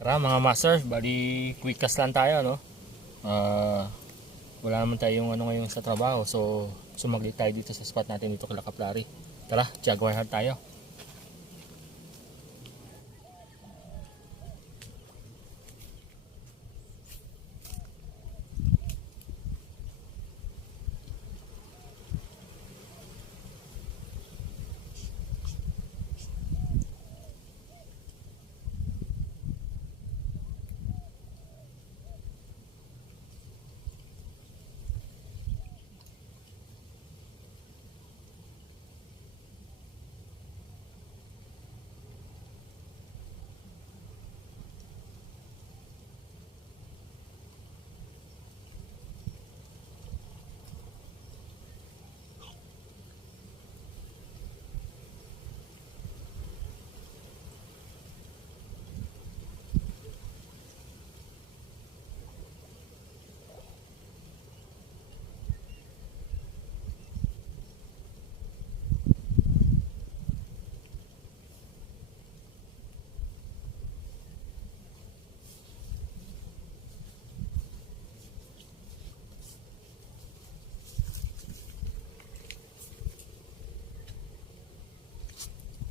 Tara mga master, bali quick cast lang tayo, no? Wala naman tayong ano ngayon sa trabaho, so sumaglit tayo dito sa spot natin dito kay Kaplari. Tara, Jaguar Heart tayo.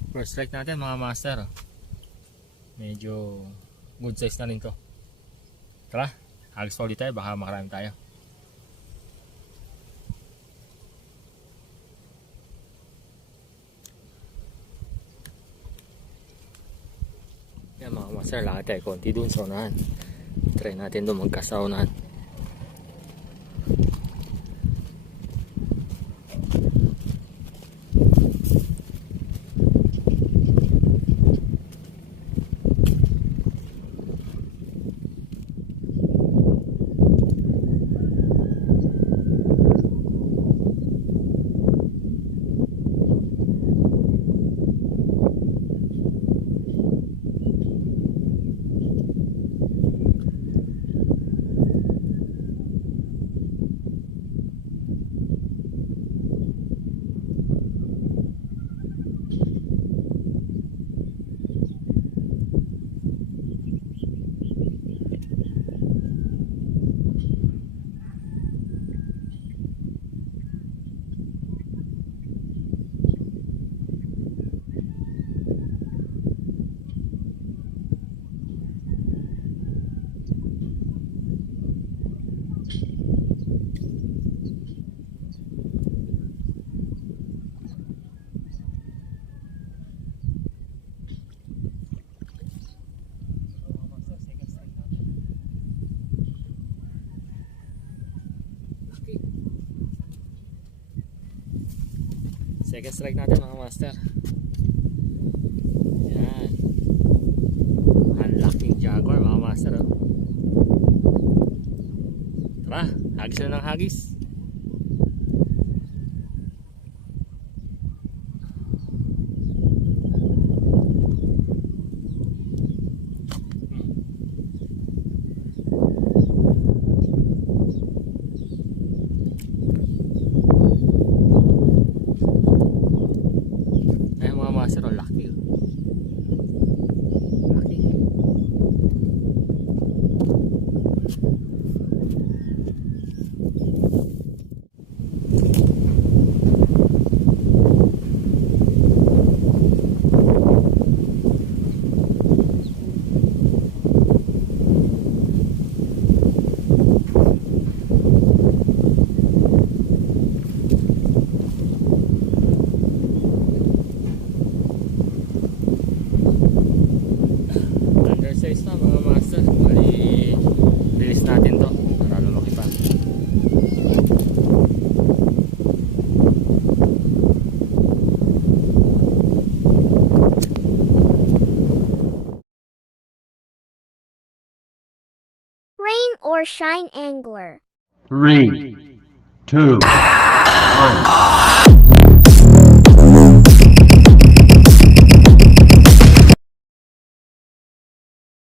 First strike natin mga master. Medyo good size na rin to. Tara, halos pa ulit tayo, baka makarami tayo. Yan mga master, lakad tayo konti dun sa unahan. Try natin doon magkast sa unahan. Second strike natin mga master. Yan. Unlocking Jaguar mga master. Oh. Tara, hagis na ng hagis. Master, oh, laki. Laki. Undersize na mga master. Bali, release natin to para lumaki pa. Rain or shine angler. 3, 2, 1.